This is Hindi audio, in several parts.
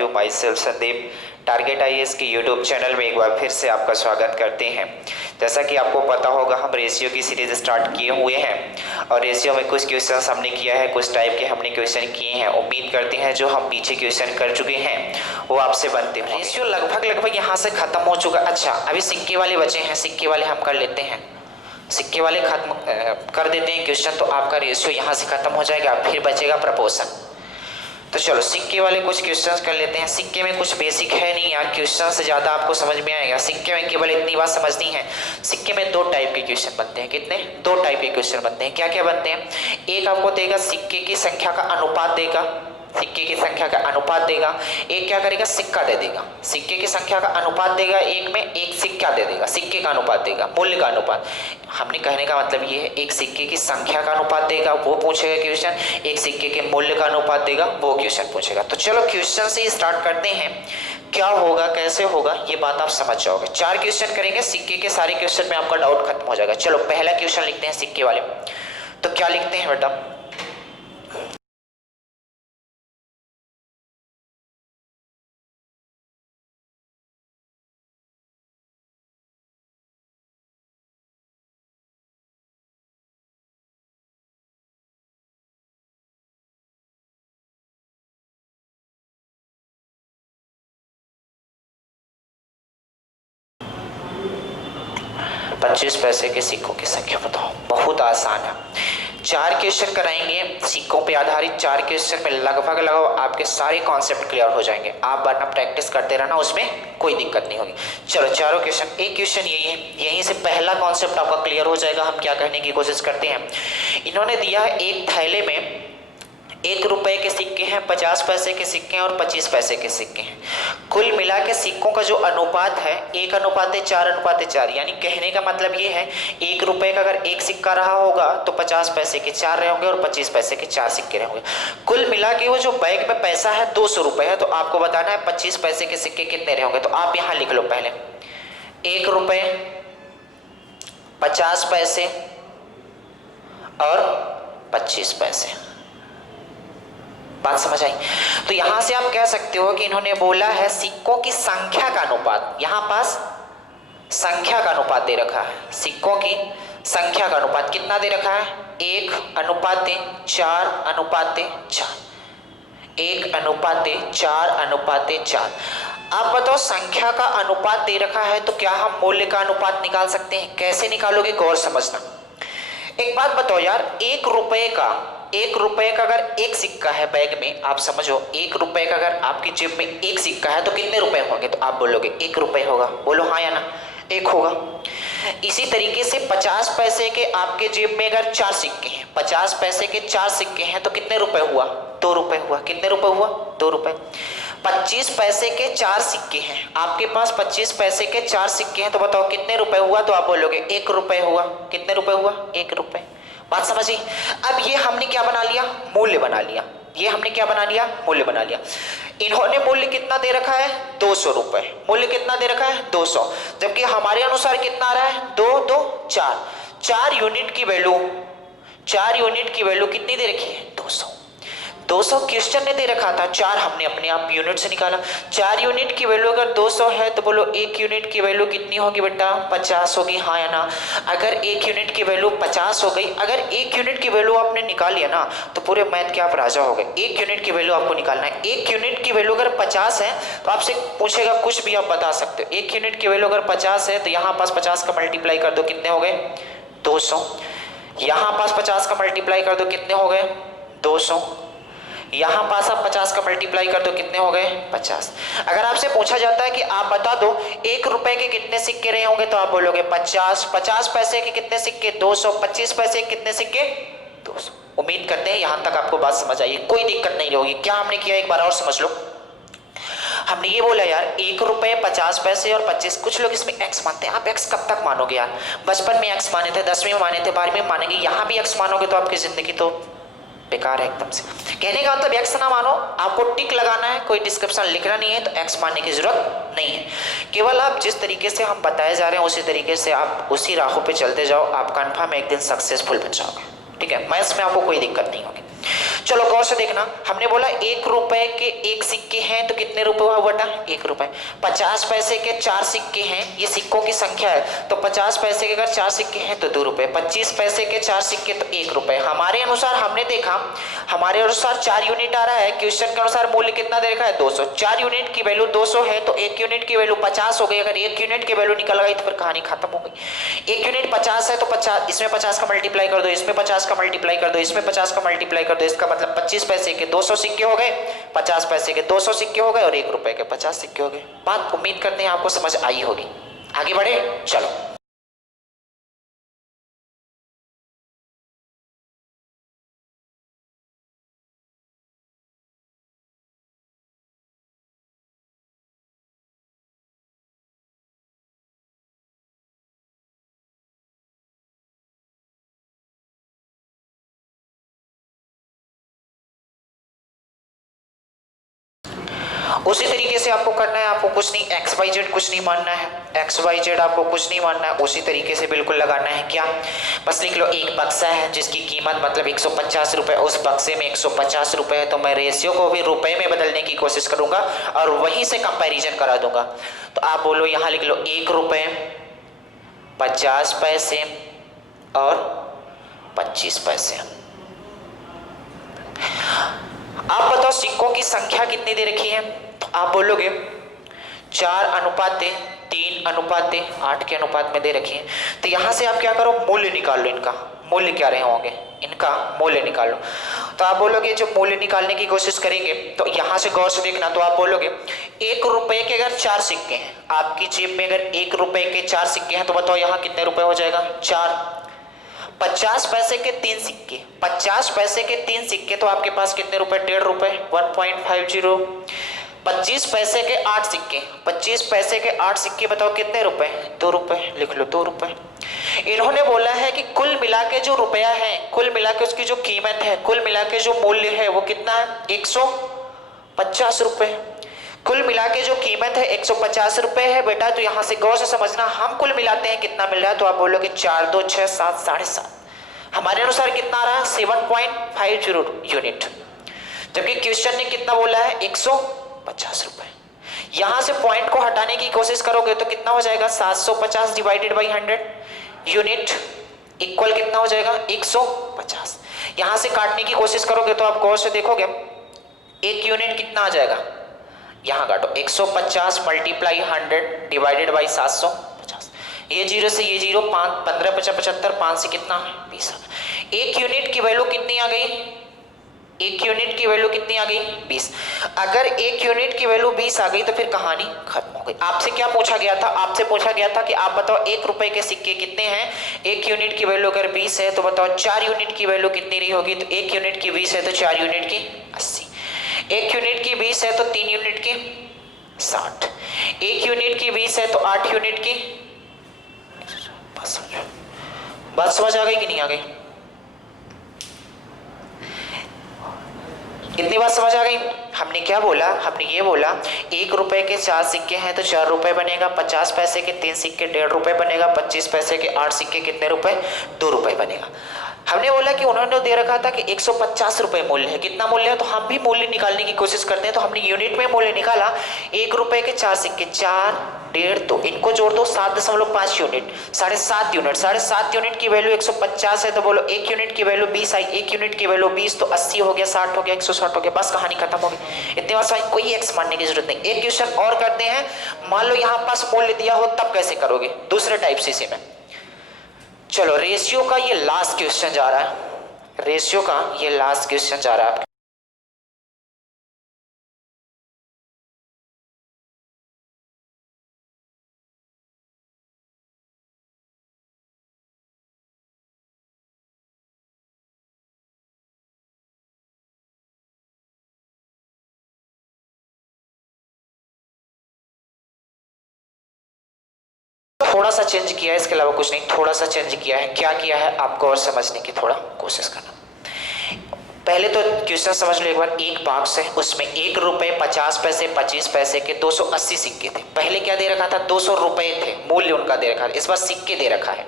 You, my self Sandeep. Target IAS के यूट्यूब चैनल में एक बार फिर से आपका स्वागत करते हैं। जैसा कि आपको पता होगा, हम रेशियो की सीरीज स्टार्ट किए हुए हैं और रेशियो में कुछ क्वेश्चंस हमने किया है, कुछ टाइप के हमने क्वेश्चन किए हैं। उम्मीद करते हैं जो हम पीछे क्वेश्चन कर चुके हैं वो आपसे बनते हैं। रेशियो लगभग यहाँ से खत्म हो चुका। अच्छा, अभी सिक्के वाले बचे हैं, सिक्के वाले हम कर लेते हैं, सिक्के वाले खत्म कर देते हैं क्वेश्चन, तो आपका रेशियो यहाँ से खत्म हो जाएगा। फिर बचेगा प्रपोर्शन। तो चलो सिक्के वाले कुछ क्वेश्चंस कर लेते हैं। सिक्के में कुछ बेसिक है नहीं यार, क्वेश्चन से ज़्यादा आपको समझ में आएगा। सिक्के में केवल इतनी बात समझनी है, सिक्के में दो टाइप के क्वेश्चन बनते हैं। कितने? दो टाइप के क्वेश्चन बनते हैं। क्या क्या बनते हैं? एक आपको देगा सिक्के की संख्या का अनुपात देगा, सिक्के की संख्या का अनुपात देगा। एक क्या करेगा? सिक्का दे देगा, सिक्के की संख्या का अनुपात देगा। एक में एक सिक्का दे देगा, सिक्के का अनुपात देगा, मूल्य का अनुपात। हमने कहने का मतलब ये है, एक सिक्के की संख्या का अनुपात देगा वो पूछेगा क्वेश्चन, एक सिक्के के मूल्य का अनुपात देगा वो क्वेश्चन पूछेगा। तो चलो क्वेश्चन से स्टार्ट करते हैं। क्या होगा, कैसे होगा, ये बात आप समझ जाओगे। 4 क्वेश्चन करेंगे, सिक्के के सारे क्वेश्चन में आपका डाउट खत्म हो जाएगा। चलो पहला क्वेश्चन लिखते हैं सिक्के वाले। तो क्या लिखते हैं बेटा? पच्चीस पैसे के सिक्कों की संख्या बताओ। बहुत आसान है। 4 क्वेश्चन कराएंगे सिक्कों पे आधारित। 4 क्वेश्चन में लगभग आपके सारे कॉन्सेप्ट क्लियर हो जाएंगे। आप वरना प्रैक्टिस करते रहना, उसमें कोई दिक्कत नहीं होगी। चलो चारों क्वेश्चन, एक क्वेश्चन यही है, यहीं से पहला कॉन्सेप्ट आपका क्लियर हो जाएगा। हम क्या कहने की कोशिश करते हैं, इन्होंने दिया है एक थैले में 1 रुपए के सिक्के हैं, 50 पैसे के सिक्के हैं और 25 पैसे के सिक्के हैं। कुल मिला के सिक्कों का जो अनुपात है 1:4:4, यानी कहने का मतलब ये है 1 रुपए का अगर एक सिक्का रहा होगा तो 50 पैसे के 4 रहे होंगे और 25 पैसे के 4 सिक्के रहे होंगे। कुल मिला के वो जो बैग में पैसा है 200 रुपए है, तो आपको बताना है 25 पैसे के सिक्के कितने रहे होंगे। तो आप यहाँ लिख लो पहले 1 रुपए, 50 पैसे और 25 पैसे। बात समझ आई? तो यहां से आप कह सकते हो कि इन्होंने बोला है सिक्कों की संख्या का अनुपात। यहां पास संख्या का अनुपात दे रखा है, सिक्कों की संख्या का अनुपात कितना दे रखा है? 1:4:4, 1:4:4। आप बताओ, संख्या का अनुपात दे रखा है तो क्या हम मूल्य का अनुपात निकाल सकते हैं? कैसे निकालोगे, गौर समझना। एक बात बताओ यार, 1 रुपए का अगर एक सिक्का है बैग में, आप समझो 1 रुपए का अगर आपकी जेब में एक सिक्का है तो कितने रुपए होंगे? तो आप बोलोगे 1 रुपए होगा। बोलो हाँ या ना? 1 होगा। इसी तरीके से 50 पैसे के आपके जेब में अगर 4 सिक्के हैं, 50 पैसे के 4 सिक्के हैं तो कितने रुपए हुआ? 2 रुपए हुआ। कितने रुपए हुआ? 2 रुपए। 25 पैसे के 4 सिक्के हैं आपके पास, 25 पैसे के 4 सिक्के हैं, तो बताओ कितने रुपए हुआ? तो आप बोलोगे 1 रुपए हुआ। कितने रुपए हुआ? 1 रुपए। बात समझी? अब ये हमने क्या बना लिया? मूल्य बना लिया। ये हमने क्या बना लिया? मूल्य बना लिया। इन्होंने मूल्य कितना दे रखा है? 200 रुपए। मूल्य कितना दे रखा है? 200। जबकि हमारे अनुसार कितना आ रहा है? 2 2 4। 4 यूनिट की वैल्यू, 4 यूनिट की वैल्यू कितनी दे रखी है? 200। 200 क्वेश्चन ने दे रखा था, 4 हमने अपने आप यूनिट से निकाला। 4 यूनिट की वैल्यू अगर 200 है तो बोलो 1 यूनिट की वैल्यू कितनी होगी बेटा? 50 होगी। हाँ या ना? अगर 1 यूनिट की वैल्यू 50 हो गई, अगर 1 यूनिट की वैल्यू आपने निकाल लिया ना तो पूरे मैथ के आप राजा हो गए। 1 यूनिट की वैल्यू आपको निकालना है। 1 यूनिट की वैल्यू अगर 50 है तो आपसे पूछेगा, कुछ भी आप बता सकते हो। 1 यूनिट की वैल्यू अगर 50 है तो यहाँ पास 50 का मल्टीप्लाई कर दो, कितने हो गए? 200। यहाँ पास 50 का मल्टीप्लाई कर दो, कितने हो गए? 200। यहां पास आप 50 का मल्टीप्लाई कर दो, कितने हो गए? 50। अगर आपसे पूछा जाता है कि आप बता दो 1 रुपए के कितने सिक्के रहे होंगे, तो आप बोलोगे 50। 50 पैसे के कितने सिक्के? 200। 25 पैसे के कितने सिक्के? 200। उम्मीद करते हैं यहां तक आपको बात समझ आई, कोई दिक्कत नहीं होगी। क्या हमने किया एक बार और समझ लो। हमने ये बोला यार 1 रुपए, 50 पैसे और 25। कुछ लोग इसमें एक्स मानते हैं। आप एक्स कब तक मानोगे यार? बचपन में एक्स माने थे, 10वीं में माने थे, 12वीं में मानेंगे, यहाँ भी एक्स मानोगे तो आपकी जिंदगी तो बेकार है एकदम से। कहने का मतलब एक्स ना मानो, आपको टिक लगाना है, कोई डिस्क्रिप्शन लिखना नहीं है, तो एक्स मानने की जरूरत नहीं है। केवल आप जिस तरीके से हम बताए जा रहे हैं उसी तरीके से आप उसी राहों पे चलते जाओ, आप कंफर्म एक दिन सक्सेसफुल बन जाओगे। ठीक है, मैथ्स में आपको कोई दिक्कत नहीं होगी। चलो गौर से देखना, हमने बोला 1 रुपए के 1 सिक्के हैं तो कितने रुपए हुआ बेटा 1 रुपए। 50 पैसे के 4 सिक्के हैं, ये सिक्कों की संख्या है, तो 50 पैसे के अगर 4 सिक्के हैं तो 2 रुपए। 25 पैसे के 4 सिक्के तो 1 रुपए। हमारे अनुसार हमने देखा, हमारे अनुसार 4 यूनिट आ रहा है, क्वेश्चन के अनुसार मूल्य कितना दे रखा है 200। 4 यूनिट की वैल्यू 200 है तो 1 यूनिट की वैल्यू 50 हो गई। अगर 1 यूनिट की वैल्यू निकल गई तो फिर कहानी खत्म हो गई। 1 यूनिट 50 है तो 50, इसमें 50 का मल्टीप्लाई कर दो, इसमें 50 का मल्टीप्लाई कर दो, इसमें 50 का मल्टीप्लाई कर दो, इसका मतलब 25 पैसे के 200 सिक्के हो गए, 50 पैसे के 200 सिक्के हो गए और 1 रुपए के 50 सिक्के हो गए। बात उम्मीद करते हैं आपको समझ आई होगी। आगे बढ़े, चलो। उसी तरीके से आपको करना है, आपको कुछ नहीं एक्स वाई जेड कुछ नहीं मानना है, एक्स वाई जेड आपको कुछ नहीं मानना है, उसी तरीके से बिल्कुल लगाना है। क्या, बस लिख लो एक बक्सा है जिसकी कीमत मतलब 150 रुपए, उस बक्से में 150 रुपए है तो मैं रेशियो को भी रुपए में बदलने की कोशिश करूंगा और वहीं से कंपैरिजन करा दूंगा। तो आप बोलो, यहां लिख लो 1 रुपए 50 पैसे और 25 पैसे। आप बताओ सिक्कों की संख्या कितनी दे रखी है, तो आप बोलोगे 4:3:8 के अनुपात में दे रखी है। तो यहां से आप क्या करो, मूल्य निकाल लो, इनका मूल्य क्या रहे होंगे, इनका मूल्य निकाल लो। तो आप बोलोगे जब मूल्य निकालने की कोशिश करेंगे तो यहां से गौर से देखना, तो आप बोलोगे 1 रुपए के अगर 4 सिक्के हैं, आपकी जेब में अगर 1 रुपए के 4 सिक्के हैं तो बताओ यहां कितने रुपए हो जाएगा 4। 50 पैसे के 3 सिक्के, 50 पैसे के 3 सिक्के तो आपके पास कितने रुपए 1.5 रुपए 1.50। 25 पैसे के 8 सिक्के, 25 पैसे के 8 सिक्के बताओ कितने रुपए 2 रुपए, लिख लो 2 रुपए। इन्होंने बोला है कि कुल मिला के जो रुपया है, कुल मिला के उसकी जो कीमत है, कुल मिला के जो मूल्य है वो कितना है 150 रुपए। कुल मिला के जो कीमत है 150 रुपए है बेटा। तो यहां से गौर से समझना, हम कुल मिलाते हैं कितना मिल रहा है, तो आप बोलोगे 4 2 6 7 7.5। हमारे अनुसार कितना आ रहा है 7.50 यूनिट, जबकि क्वेश्चन ने कितना बोला है 150 रुपए। यहां से पॉइंट को हटाने की कोशिश करोगे तो कितना हो जाएगा 750 डिवाइडेड बाई 100 यूनिट इक्वल कितना हो जाएगा 150। यहां से काटने की कोशिश करोगे तो आप गौर से देखोगे 1 यूनिट कितना आ जाएगा, यहां काटो 150 मल्टीप्लाई 100 डिवाइडेड बाई 750। ये 0 से ये 0, 5 15 75, 5 से कितना 20। 1 यूनिट की वैल्यू कितनी आ गई, 1 यूनिट की वैल्यू कितनी आ गई 20। अगर 1 यूनिट की वैल्यू 20 आ गई तो फिर कहानी खत्म हो गई। आपसे क्या पूछा गया था, आपसे पूछा गया था कि आप बताओ 1 रुपए के सिक्के कितने हैं, 1 यूनिट की वैल्यू अगर 20 है तो बताओ 4 यूनिट की वैल्यू कितनी रही होगी। तो 1 यूनिट की 20 है तो 4 यूनिट की 80। 1 यूनिट की 20 है तो 3 यूनिट की 60। 1 यूनिट की 20 है तो 8 यूनिट की। बात समझ आ गई कि नहीं आ गई, इतनी बात समझ आ गई। हमने क्या बोला, हमने ये बोला 1 रुपए के 4 सिक्के हैं तो 4 रुपए बनेगा, 50 पैसे के 3 सिक्के 1.5 रुपए बनेगा, 25 पैसे के 8 सिक्के कितने रुपए 2 रुपए बनेगा। हमने बोला कि उन्होंने दे रखा था कि 150 रुपए मूल्य है, कितना मूल्य है, तो हम भी मूल्य निकालने की कोशिश करते हैं। तो हमने यूनिट में मूल्य निकाला, 1 रुपए के 4 सिक्के 4 1.5, तो इनको जोड़ दो 7.5 यूनिट 7.5 यूनिट। 7.5 यूनिट की वैल्यू 150 है तो बोलो 1 यूनिट की वैल्यू 20 आई, 1 यूनिट की वैल्यू 20 तो 80 हो गया, 60 हो गया, 160 हो गया, बस कहानी खत्म हो गई। इतनी बात समझ, कोई एक्स मानने की जरूरत नहीं। एक क्वेश्चन और करते हैं, मान लो यहाँ पास मूल्य दिया हो तब कैसे करोगे, दूसरे टाइप से इसी में। चलो रेशियो का ये लास्ट क्वेश्चन जा रहा है, रेशियो का ये लास्ट क्वेश्चन जा रहा है। थोड़ा सा चेंज किया है, इसके अलावा कुछ नहीं, थोड़ा सा चेंज किया है। क्या किया है आपको और समझने की थोड़ा कोशिश करना। पहले तो क्वेश्चन समझ लो एक बार। एक बॉक्स है, उसमें 1 रुपए 50 पैसे 25 पैसे के 280 सिक्के थे। पहले क्या दे रखा था 200 रुपए थे, मूल्य उनका दे रखा था, इस बार सिक्के दे रखा है।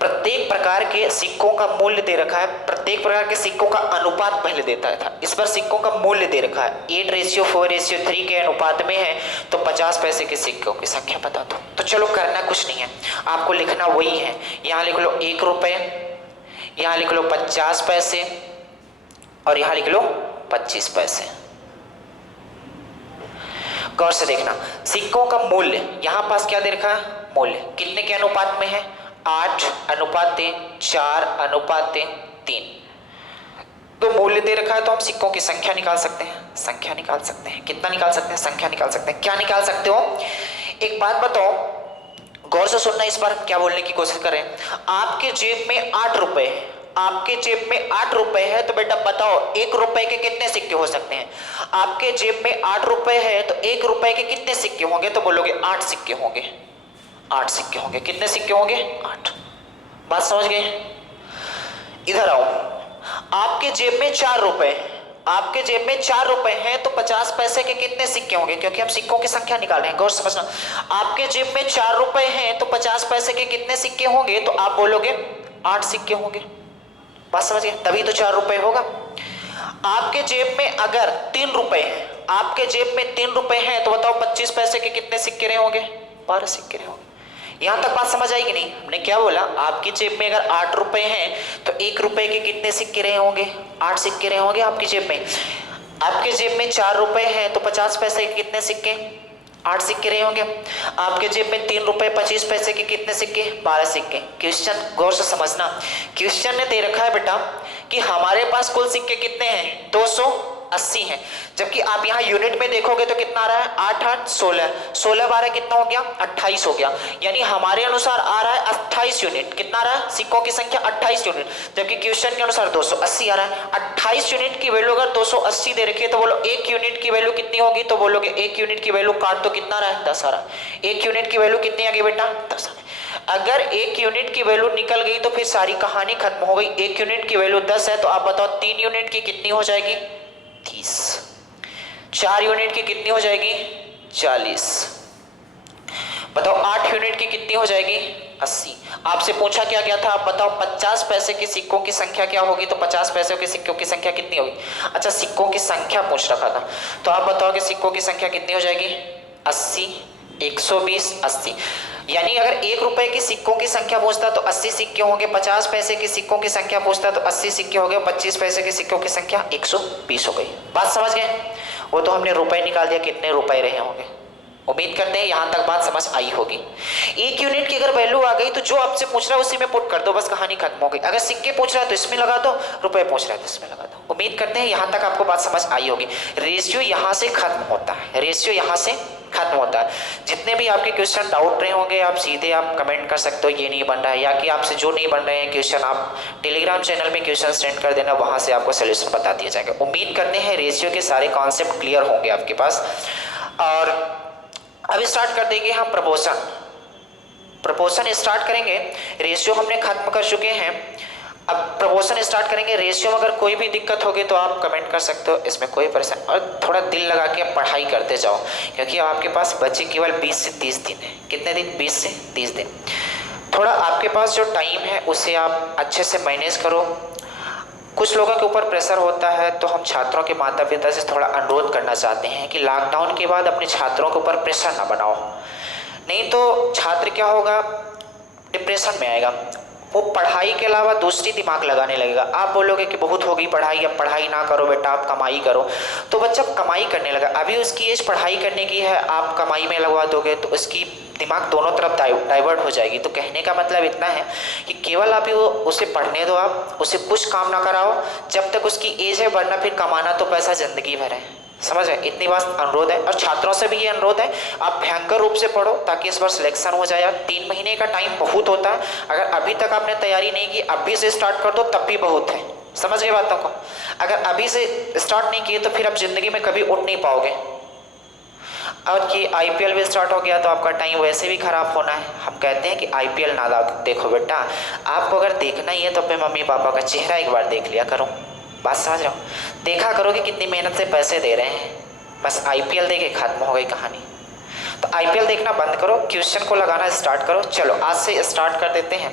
प्रत्येक प्रकार के सिक्कों का मूल्य दे रखा है, प्रत्येक प्रकार के सिक्कों का अनुपात पहले देता था, इस पर सिक्कों का मूल्य दे रखा है 8:4:3 के अनुपात में है, तो 50 पैसे के सिक्कों की संख्या बता दो। तो चलो करना कुछ नहीं है, आपको लिखना वही है, यहाँ लिख लो 1 रुपये, यहाँ लिख लो 50 पैसे और यहाँ लिख लो 25 पैसे। गौर से देखना, सिक्कों का मूल्य यहां पास क्या दे रखा है, मूल्य कितने के अनुपात में है, 8:4:3। तो मूल्य दे रखा है तो हम सिक्कों की संख्या निकाल सकते हैं, संख्या निकाल सकते हैं, कितना निकाल सकते हैं, संख्या निकाल सकते हैं। क्या निकाल सकते हो, एक बात बताओ, गौर से सुनना, इस बार क्या बोलने की कोशिश करें। आपके जेब में 8 रुपए है, आपके जेब में 8 रुपए है, तो बेटा बताओ 1 रुपए के कितने सिक्के हो सकते हैं। आपके जेब में 8 रुपए है तो 1 रुपए के कितने सिक्के होंगे, तो बोलोगे 8 सिक्के होंगे, 8 सिक्के होंगे। कितने सिक्के होंगे, 8। बात समझ गए। इधर आओ, आपके जेब में 4 रुपए, आपके जेब में 4 रुपए हैं तो 50 पैसे के कितने सिक्के होंगे, क्योंकि हम सिक्कों की संख्या निकाल रहे हैं। गौर समझना, आपके जेब में 4 रुपए हैं तो 50 पैसे के कितने सिक्के होंगे, तो आप बोलोगे 8 सिक्के होंगे। बात समझ गए, तभी तो 4 रुपए होगा। आपके जेब में अगर 3 रुपए हैं, आपके जेब में 3 रुपए हैं तो बताओ 25 पैसे के कितने सिक्के रहे होंगे, 12 सिक्के रहे होंगे। यहां तक बात समझ आई कि नहीं। हमने क्या बोला, आपकी जेब में अगर 8 रुपए हैं तो 1 रुपए के कितने सिक्के रहे होंगे, 8 सिक्के रहे होंगे आपकी जेब में। आपके जेब में 4 रुपए हैं तो 50 पैसे के कितने सिक्के, 8 सिक्के रहे होंगे। आपके जेब में 3 रुपए 25 पैसे के कितने सिक्के, 12 सिक्के। क्वेश्चन गौर से समझना, क्वेश्चन ने दे रखा है बेटा कि हमारे पास कुल सिक्के कितने हैं, 280 हैं, जबकि आप यहाँ यूनिट में देखोगे तो कितना आ रहा है, 8 8 16, 16 12 कितना हो गया, 28 हो गया। यानी हमारे अनुसार आ रहा है 28 यूनिट। कितना आ रहा है, सिक्कों की संख्या 28 यूनिट, जबकि क्वेश्चन के अनुसार 280 आ रहा है। 28 यूनिट की वैल्यू अगर 280 दे रखी है तो बोलो 1 यूनिट की वैल्यू कितनी होगी, तो बोलोगे 1 यूनिट की वैल्यू काट तो कितना आ रहा है, 10 आ रहा है। 1 यूनिट की वैल्यू कितनी आ गई बेटा, 10 आ रहा है। अगर 1 यूनिट की वैल्यू निकल गई तो फिर सारी कहानी खत्म हो गई। 1 यूनिट की वैल्यू 10 है तो आप बताओ 3 यूनिट की कितनी हो जाएगी, 30। 4 यूनिट की कितनी हो जाएगी, 40। बताओ 8 यूनिट की कितनी हो जाएगी, 80। आपसे पूछा क्या गया था, आप बताओ 50 पैसे के सिक्कों की संख्या क्या होगी, तो 50 पैसे के सिक्कों की संख्या कितनी होगी। अच्छा, सिक्कों की संख्या पूछ रखा था, तो आप बताओ कि सिक्कों की संख्या कितनी हो जाएगी, 80, 120, 80। यानी अगर 1 रुपए की सिक्कों की संख्या पूछता तो 80 सिक्के होंगे, 50 पैसे की सिक्कों की संख्या पूछता तो 80 सिक्के हो गए, 25 पैसे की सिक्कों की संख्या 120 हो गई। बात समझ गए। वो तो हमने रुपए निकाल दिया, कितने रुपए रहे होंगे। उम्मीद करते हैं यहां तक बात समझ आई होगी। 1 यूनिट की अगर वैल्यू आ गई तो जो आपसे पूछ रहा है उसी में पुट कर दो, बस कहानी खत्म हो गई। अगर सिक्के पूछ रहा है तो इसमें लगा दो, रुपए पूछ रहा है तो इसमें लगा दो। उम्मीद करते हैं यहां तक आपको बात समझ आई होगी। रेशियो यहां से खत्म होता है, रेशियो यहां से खत्म होता है। जितने भी आपके क्वेश्चन डाउट रहे होंगे आप सीधे आप कमेंट कर सकते हो ये नहीं बन रहा है, या कि आपसे जो नहीं बन रहे हैं क्वेश्चन आप टेलीग्राम चैनल में क्वेश्चन सेंड कर देना, वहां से आपको सोल्यूशन बता दिया जाएगा। उम्मीद करते हैं रेशियो के सारे कॉन्सेप्ट क्लियर होंगे आपके पास। और अब स्टार्ट कर देंगे हम प्रपोर्शन। प्रपोर्शन स्टार्ट करेंगे, रेशियो हमने खत्म कर चुके हैं, अब प्रपोर्शन स्टार्ट करेंगे। रेशियो में अगर कोई भी दिक्कत होगी तो आप कमेंट कर सकते हो, इसमें कोई परेशानी। और थोड़ा दिल लगा के पढ़ाई करते जाओ, क्योंकि आपके पास बचे केवल 20 से 30 दिन है। कितने दिन, 20 से 30 दिन। थोड़ा आपके पास जो टाइम है उसे आप अच्छे से मैनेज करो। कुछ लोगों के ऊपर प्रेशर होता है, तो हम छात्रों के माता पिता से थोड़ा अनुरोध करना चाहते हैं कि लॉकडाउन के बाद अपने छात्रों के ऊपर प्रेशर ना बनाओ, नहीं तो छात्र क्या होगा, डिप्रेशन में आएगा। वो पढ़ाई के अलावा दूसरी दिमाग लगाने लगेगा। आप बोलोगे कि बहुत हो गई पढ़ाई, अब पढ़ाई ना करो बेटा, आप कमाई करो, तो बच्चा कमाई करने लगा। अभी उसकी एज पढ़ाई करने की है, आप कमाई में लगवा दोगे तो उसकी दिमाग दोनों तरफ डाइवर्ट हो जाएगी। तो कहने का मतलब इतना है कि केवल आप वो उसे पढ़ने दो, आप उसे कुछ काम ना कराओ जब तक उसकी एज है, वरना फिर कमाना तो पैसा जिंदगी भर है। समझ गए, इतनी बात अनुरोध है। और छात्रों से भी ये अनुरोध है, आप भयंकर रूप से पढ़ो ताकि इस बार सिलेक्शन हो जाए। 3 महीने का टाइम बहुत होता है, अगर अभी तक आपने तैयारी नहीं की, अभी से स्टार्ट कर दो तब भी बहुत है। समझ गए बातों को। अगर अभी से स्टार्ट नहीं किए तो फिर आप जिंदगी में कभी उठ नहीं पाओगे। और कि IPL भी स्टार्ट हो गया तो आपका टाइम वैसे भी खराब होना है। हम कहते हैं कि IPL ना देखो बेटा, आपको अगर देखना ही है तो अपने मम्मी पापा का चेहरा एक बार देख लिया करो। बात समझ रहे हो, देखा करो कि कितनी मेहनत से पैसे दे रहे हैं। बस IPL देखे खत्म हो गई कहानी। तो IPL देखना बंद करो, क्वेश्चन को लगाना स्टार्ट करो। चलो आज से स्टार्ट कर देते हैं।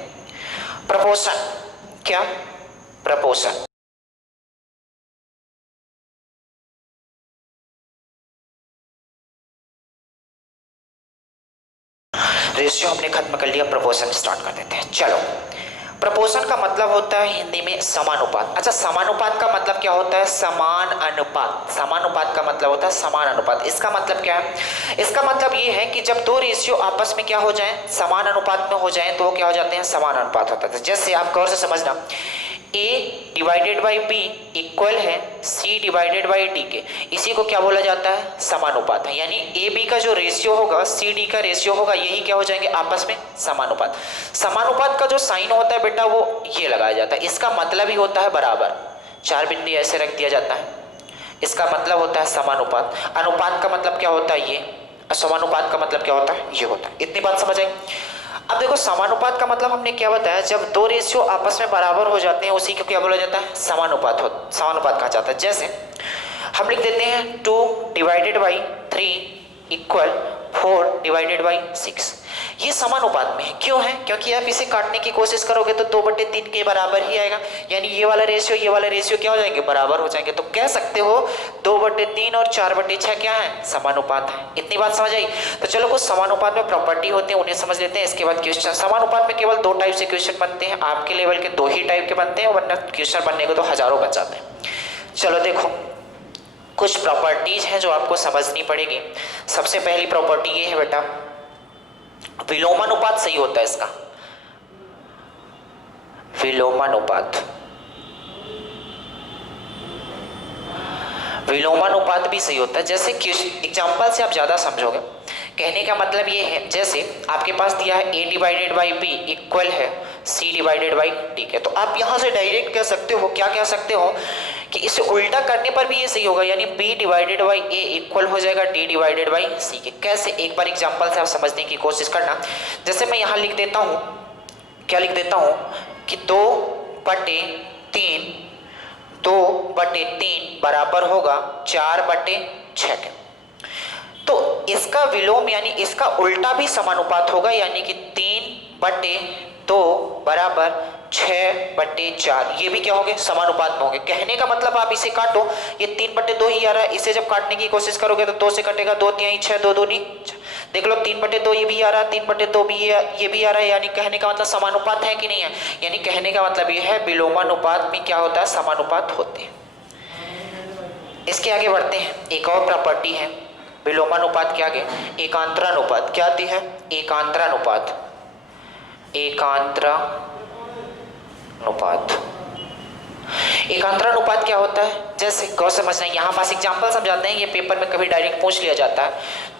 प्रपोर्शन, क्या? प्रपोर्शन। रेशियो हमने खत्म कर लिया, प्रपोर्शन स्टार्ट कर देते हैं। चलो, प्रपोर्शन का मतलब होता है हिंदी में समानुपात। अच्छा, समानुपात का मतलब क्या होता है? समान अनुपात। समानुपात का मतलब होता है समान अनुपात। इसका मतलब क्या है? इसका मतलब ये है कि जब दो रेशियो आपस में क्या हो जाए, समान अनुपात में हो जाए, तो वो क्या हो जाते हैं? समान अनुपात होता है। जैसे आप गौर से समझना, ए डिवाइडेड बाई बी इक्वल है सी डिवाइडेड बाई डी के, इसी को क्या बोला जाता है? समानुपात है। यानी ए बी का जो रेशियो होगा, सी डी का रेशियो होगा, यही क्या हो जाएंगे आपस में? समानुपात। समानुपात का जो साइन होता है बेटा, वो ये लगाया जाता है। इसका मतलब ही होता है बराबर, चार बिंदी ऐसे रख दिया जाता है, इसका मतलब होता है समानुपात। अनुपात का मतलब क्या होता है? ये। समानुपात का मतलब क्या होता है? ये होता है। इतनी बात समझ आई? अब देखो, समानुपात का मतलब हमने क्या बताया? जब दो रेशियो आपस में बराबर हो जाते हैं, उसी को क्या बोला जाता है? समानुपात कहा जाता है। जैसे हम लिख देते हैं 2 divided by 3 equal 4 divided by 6। ये समानुपात में है। क्यों है? क्योंकि आप इसे काटने की कोशिश करोगे तो 2/3 के बराबर ही आएगा, यानी ये वाला रेशियो क्या हो जाएंगे? बराबर हो जाएंगे। तो कह सकते हो 2/3 और 4/6 क्या है? समानुपात है। इतनी बात समझ आई? तो चलो, कुछ समानुपात में प्रॉपर्टी होते हैं, उन्हें समझ लेते हैं। इसके बाद क्वेश्चन। समानुपात में केवल 2 टाइप से क्वेश्चन बनते हैं, आपके लेवल के 2 ही टाइप के बनते हैं, वरना क्वेश्चन बनने को तो हजारों बन जाते हैं। चलो देखो, कुछ प्रॉपर्टीज हैं जो आपको समझनी पड़ेगी। सबसे पहली प्रॉपर्टी ये है बेटा, विलोमानुपात सही होता है इसका। विलोमानुपात भी सही होता है। जैसे एग्जांपल से आप ज्यादा समझोगे। कहने का मतलब ये है, जैसे आपके पास दिया है a divided by B equal है c डिवाइडेड बाई डी के, तो आप यहां से डायरेक्ट कह सकते हो, क्या कह सकते हो कि इसे उल्टा करने पर भी ये सही होगा, यानी b divided by a equal हो जाएगा d डिवाइडेड बाई c के। कैसे? एक बार एग्जांपल से आप समझने की कोशिश करना। जैसे मैं यहां लिख देता हूं, क्या लिख देता हूं कि 2/3 बराबर होगा 4/6 के। तो इसका विलोम यानी इसका उल्टा भी समानुपात होगा, यानी कि 3/2 बराबर 6/4। ये भी क्या होंगे? समानुपात में होंगे। कहने का मतलब आप इसे काटो, ये 3/2 ही आ रहा है, इसे जब काटने की कोशिश करोगे तो 2 से कटेगा, 2 3 6, 2 2 देख लो 3/2 ये भी आ रहा है, 3/2 भी ये भी आ रहा है, यानी कहने का मतलब समानुपात है कि नहीं है? यानी कहने का मतलब ये है विलोमानुपात में क्या होता है? समानुपात होते हैं। इसके आगे बढ़ते हैं। एक और प्रॉपर्टी है विलोमानुपात के आगे, एकांतरानुपात। क्या आती है? एकांतरानुपात। एकांतरानुपात क्या होता है? जैसे गौर समझना, यहाँ पास एग्जांपल समझाते हैं, ये पेपर में कभी डायरेक्ट पूछ लिया जाता है।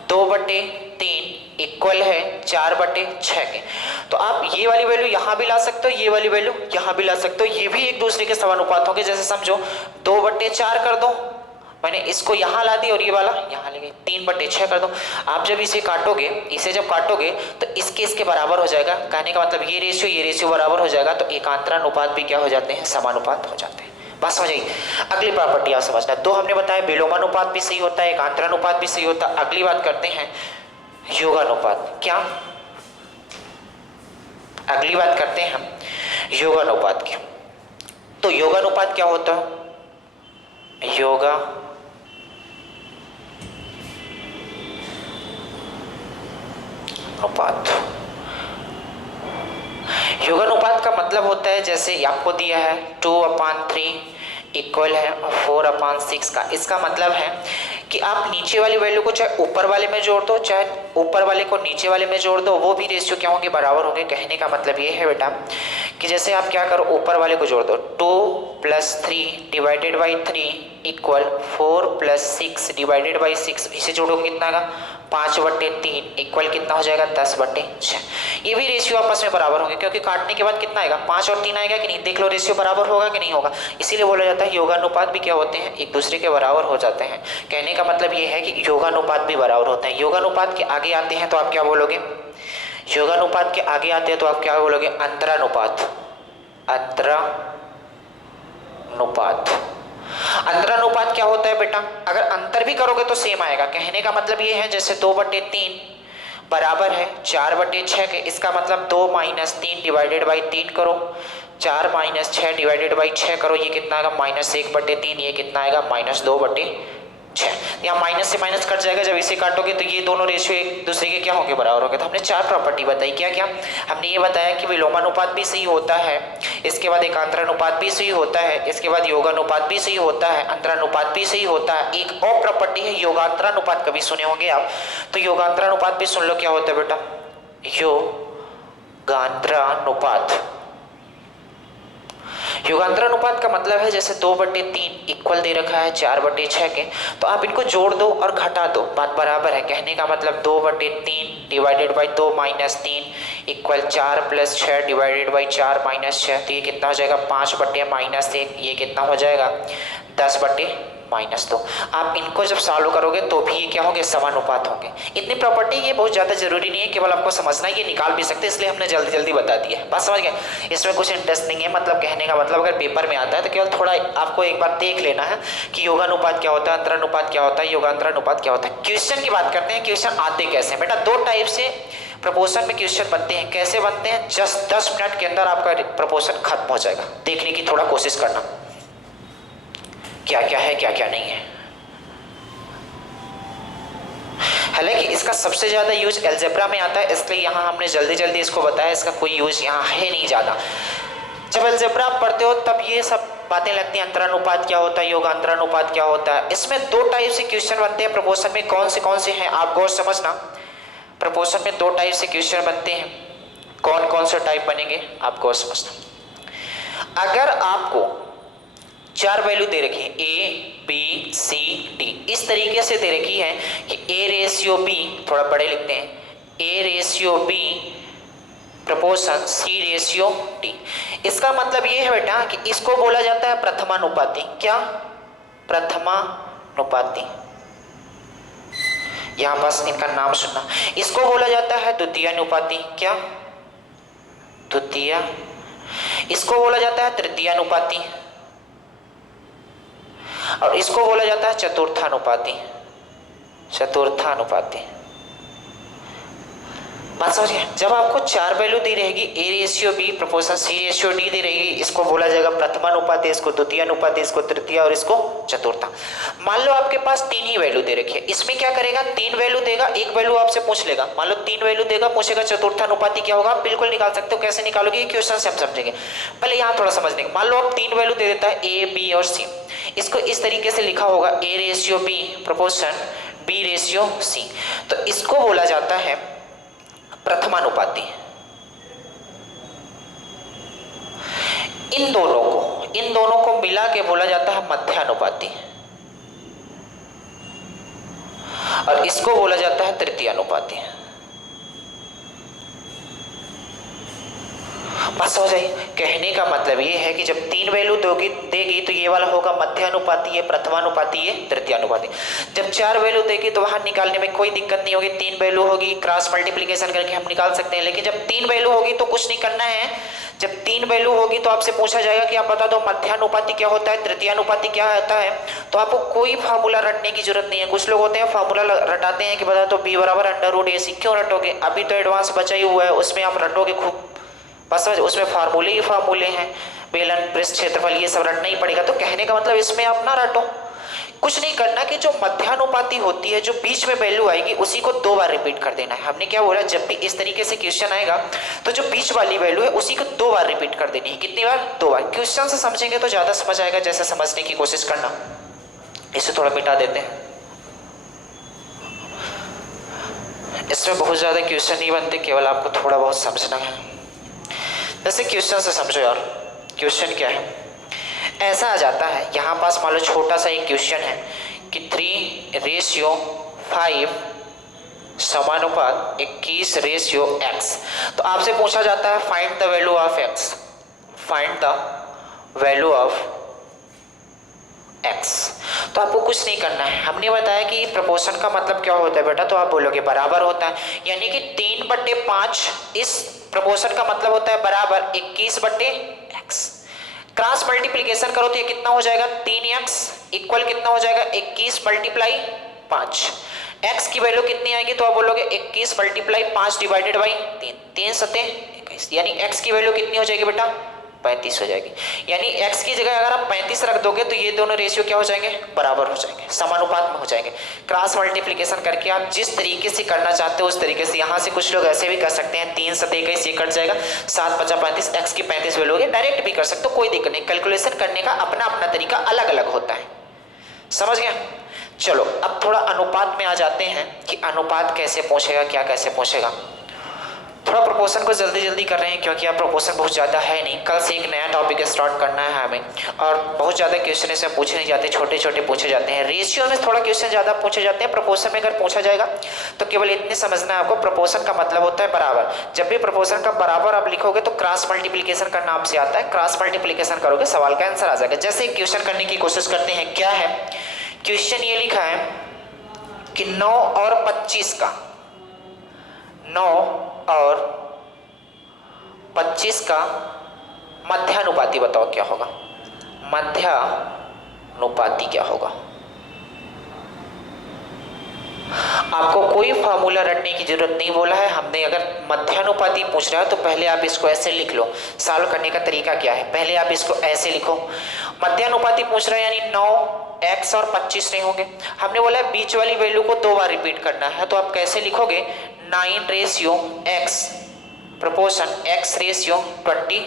2/3 इक्वल है 4/6 के, तो आप ये वाली वैल्यू यहाँ भी ला सकते हो, ये वाली वैल्यू यहाँ भी ला सकते हो, ये भी एक दूसरे के समानुपात होंगे। जैसे समझो 2/4 कर दो, मैंने इसको यहाँ ला दी और ये वाला यहाँ ले गई, 3/6 कर दो। आप जब इसे काटोगे, तो इसके बराबर हो जाएगा। कहने का मतलब ये रेशियो बराबर हो जाएगा, तो एकांतरानुपात भी क्या हो जाते हैं? समानुपात हो जाते हैं। बात समझ आई? अगली प्रॉपर्टी आप समझना। 2 हमने बताया, विलोमानुपात भी सही होता है, एकांतरानुपात भी सही होता है। अगली बात करते हैं योगानुपात। क्या? अगली बात करते हैं हम योगानुपात की। तो योगानुपात क्या होता है? योगानुपात का मतलब होता है, जैसे आपको दिया है 2/3 इक्वल है 4/6 का। इसका मतलब है कि आप नीचे वाली वैल्यू को चाहे ऊपर वाले में जोड़ दो, चाहे ऊपर वाले को नीचे वाले में जोड़ दो, वो भी रेशियो क्या होंगे? बराबर होंगे। कहने का मतलब ये है बेटा कि जैसे आप क्या करो, ऊपर वाले को जोड़ दो, 2 + 3 divided by 3 equal 4 + 6 divided by 6। इसे जोड़ोगे कितना आएगा? 5/3 इक्वल कितना हो जाएगा? 10/6। ये भी रेशियो आपस में बराबर होंगे, क्योंकि काटने के बाद कितना आएगा? 5 और 3 आएगा कि नहीं? देख लो रेशियो बराबर होगा कि नहीं होगा। इसीलिए बोला जाता है योगानुपात भी क्या होते हैं? एक दूसरे के बराबर हो जाते हैं। कहने का मतलब ये है कि योगानुपात भी बराबर होते हैं। योगानुपात के आगे आते हैं तो आप क्या बोलोगे? योगानुपात के आगे आते हैं तो आप क्या बोलोगे? अंतरानुपात। अंतरानुपात क्या होता है बेटा? अगर अंतर भी करोगे तो सेम आएगा। कहने का मतलब ये है, जैसे 2/3 बराबर है 4/6 के। इसका मतलब 2 - 3 डिवाइडेड बाई 3 करो, 4 - 6 डिवाइडेड बाई 6 करो, ये कितना आएगा -1/3, ये कितना आएगा -2/6। यहाँ माइनस से माइनस कट जाएगा, जब इसे काटोगे तो ये दोनों रेशियो एक दूसरे के क्या होंगे, बराबर होंगे। तो हमने 4 प्रॉपर्टी बताई। क्या क्या हमने ये बताया कि विलोमानुपात भी सही होता है, इसके बाद एकांतरानुपात भी सही होता है, इसके बाद योगानुपात भी सही होता है, अंतरानुपात भी सही होता है। एक और प्रॉपर्टी है योगांतरानुपात, कभी सुने होंगे आप, तो योगांतरानुपात भी सुन लो क्या होता है बेटा, योगांतरानुपात। योगांतरानुपात का मतलब है जैसे 2/3 इक्वल दे रखा है 4/6 के, तो आप इनको जोड़ दो और घटा दो, बात बराबर है। कहने का मतलब 2/3 divided by 2 - 3 equal 4 + 6 divided by 4 - 6, तो ये कितना हो जाएगा 5/-1, ये कितना हो जाएगा 10/-2। आप इनको जब सॉल्व करोगे तो भी ये क्या होंगे, समानुपात होंगे। इतनी प्रॉपर्टी ये बहुत ज़्यादा जरूरी नहीं है, केवल आपको समझना है, ये निकाल भी सकते हैं, इसलिए हमने जल्दी जल्दी बता दिया है। बात समझ गए, इसमें कुछ इंटरेस्ट नहीं है। मतलब कहने का मतलब अगर पेपर में आता है तो केवल थोड़ा आपको एक बार देख लेना है कि योगानुपात क्या होता है, अंतरानुपात क्या होता है, योगांतरानुपात क्या होता है। क्वेश्चन की बात करते हैं, क्वेश्चन आते कैसे बेटा, 2 टाइप से प्रपोर्शन में क्वेश्चन बनते हैं। कैसे बनते हैं, जस्ट 10 मिनट के अंदर आपका प्रपोर्शन खत्म हो जाएगा, देखने की थोड़ा कोशिश करना क्या क्या है क्या क्या नहीं है। हालांकि इसका सबसे ज्यादा यूज एल्जेब्रा में आता है, इसलिए यहां हमने जल्दी जल्दी इसको बताया, इसका कोई यूज यहां है नहीं ज्यादा। जब एल्जेब्रा पढ़ते हो तब ये सब बातें लगती हैं, अंतरानुपात क्या होता है, योगांतरानुपात क्या होता है। इसमें 2 टाइप से क्वेश्चन बनते हैं प्रपोर्शन में, कौन से हैं आप गौर समझना। प्रपोर्शन में 2 टाइप से क्वेश्चन बनते हैं, कौन से टाइप बनेंगे आप गौर समझना। अगर आपको 4 वैल्यू दे रखी है A B C D, इस तरीके से दे रखी है कि A/B, थोड़ा बड़े लिखते हैं, A/B प्रपोर्शन C/D। इसका मतलब ये है बेटा कि इसको बोला जाता है प्रथमानुपाती। क्या, प्रथमानुपाती। यहां पास इनका नाम सुनना। इसको बोला जाता है द्वितीयानुपाती। क्या, द्वितीय। इसको बोला जाता है तृतीयानुपाती, और इसको बोला जाता है चतुर्थानुपाती। चतुर्थानुपाती, बात समझिए। जब आपको 4 वैल्यू दी रहेगी, A/B प्रपोर्शन C/D दी रहेगी, इसको बोला जाएगा प्रथमानुपाती, इसको द्वितीयानुपाती, इसको तृतीय और इसको चतुर्था। मान लो आपके पास 3 ही वैल्यू दे रखी है, इसमें क्या करेगा, 3 वैल्यू देगा, एक वैल्यू आपसे पूछ लेगा। मान लो 3 वैल्यू देगा, पूछेगा चतुर्थानुपाती क्या होगा, बिल्कुल निकाल सकते हो। कैसे निकालोगे, ये क्वेश्चन से हम समझेंगे, पहले यहाँ थोड़ा समझने का। मान लो आप 3 वैल्यू दे देता है A, B और C, इसको इस तरीके से लिखा होगा A/B प्रपोर्शन B/C, तो इसको बोला जाता है प्रथमानुपाती। इन दोनों को मिला के बोला जाता है मध्यानुपाती, और इसको बोला जाता है तृतीयानुपाती। बात समझ आई। कहने का मतलब ये है कि जब 3 वैल्यू देगी तो ये वाला होगा मध्यानुपाती, ये प्रथमानुपाती, ये तृतीयानुपाती। जब 4 वैल्यू देगी तो वहां निकालने में कोई दिक्कत नहीं होगी, 3 वैल्यू होगी, क्रॉस मल्टीप्लिकेशन करके हम निकाल सकते हैं। लेकिन जब 3 वैल्यू होगी तो कुछ नहीं करना है। जब 3 वैल्यू होगी तो आपसे पूछा जाएगा कि आप बता दो मध्यानुपाती क्या होता है, तृतीयानुपाती क्या होता है, तो आपको कोई फार्मूला रटने की जरूरत नहीं है। कुछ लोग होते हैं फार्मूला रटाते हैं कि बता दो B = √AC, क्यों रटोगे, अभी तो एडवांस बचा ही हुआ है, उसमें आप रटोगे खूब, बस समझ, उसमें फार्मूले ही फार्मूले हैं, बेलन, पृष्ठ, क्षेत्रफल, ये सब रटना ही पड़ेगा। तो कहने का मतलब इसमें आप ना रटो, कुछ नहीं करना कि जो मध्यानुपाती होती है, जो बीच में वैल्यू आएगी उसी को 2 बार रिपीट कर देना है। हमने क्या बोला, जब भी इस तरीके से क्वेश्चन आएगा तो जो बीच वाली वैल्यू है उसी को 2 बार रिपीट कर देनी है। कितनी बार, 2 बार। क्वेश्चन से समझेंगे तो ज्यादा समझ आएगा, जैसे समझने की कोशिश करना। इसे थोड़ा मिटा देते हैं, इसमें बहुत ज्यादा क्वेश्चन नहीं बनते, केवल आपको थोड़ा बहुत समझना है। जैसे क्वेश्चन से समझो यार, क्वेश्चन क्या है, ऐसा आ जाता है यहाँ पास, मान लो छोटा सा एक क्वेश्चन है कि 3/5 समानुपात 21/x, तो आपसे पूछा जाता है find the value of x, find the value of x। तो आपको कुछ नहीं करना है। हमने बताया कि प्रपोर्शन का मतलब क्या होता है बेटा, तो आप बोलोगे बराबर होता है, यानी कि 3/5 इस प्रपोर्शन का मतलब होता है बराबर 21/x। क्रॉस मल्टीप्लिकेशन करो तो ये कितना हो जाएगा, 3x इक्वल कितना हो जाएगा, 21 × 5 x की वैल्यू कितनी आएगी तो आप बोलोगे 21 मल्टीप्लाई 5 डिवाइडेड बाई 3, 3 सते 21, यानी x की वैल्यू कितनी हो जाएगी बेटा 35 हो जाएगी। यानी x की जगह अगर आप 35 रख दोगे तो ये दोनों रेशियो क्या हो जाएंगे, बराबर हो जाएंगे, समानुपात में हो जाएंगे। क्रॉस मल्टीप्लिकेशन करके आप जिस तरीके से करना चाहते हो उस तरीके से, यहाँ से कुछ लोग ऐसे भी कर सकते हैं, 3 सते 21 ये कट जाएगा, 7 5 35, x की 35 वैल्यू होगी, डायरेक्ट भी कर सकते हो, कोई दिक्कत नहीं। कैलकुलेशन करने का अपना अपना तरीका अलग अलग होता है, समझ गए। चलो अब थोड़ा अनुपात में आ जाते हैं कि अनुपात कैसे पूछेगा, क्या कैसे पूछेगा। थोड़ा प्रोपोर्शन को जल्दी जल्दी कर रहे हैं क्योंकि अब प्रोपोर्शन बहुत ज़्यादा है नहीं, कल से एक नया टॉपिक स्टार्ट करना है हमें, और बहुत ज़्यादा क्वेश्चन इसमें पूछे नहीं जाते, छोटे छोटे पूछे जाते हैं। रेशियो में थोड़ा क्वेश्चन ज़्यादा पूछे जाते हैं, प्रोपोर्शन में अगर पूछा जाएगा तो केवल इतने समझना है आपको, प्रोपोर्शन का मतलब होता है बराबर। जब भी प्रोपोर्शन का बराबर आप लिखोगे तो क्रॉस मल्टीप्लिकेशन करना आपसे आता है, क्रॉस मल्टीप्लिकेशन करोगे सवाल का आंसर आ जाएगा। जैसे क्वेश्चन करने की कोशिश करते हैं, क्या है क्वेश्चन, ये लिखा है कि 9 और 25 का, 9 और 25 का मध्यानुपाती बताओ क्या होगा, मध्यानुपाती क्या होगा। आपको कोई फार्मूला रटने की जरूरत नहीं बोला है हमने, अगर मध्यानुपाती पूछ रहा है तो पहले आप इसको ऐसे लिख लो। सॉल्व करने का तरीका क्या है, पहले आप इसको ऐसे लिखो, मध्यानुपाती पूछ रहा है यानी 9x और 25 नहीं होंगे, हमने बोला है बीच वाली वैल्यू को 2 बार रिपीट करना है, तो आप कैसे लिखोगे 9/x प्रोपोर्शन x रेशियो 20,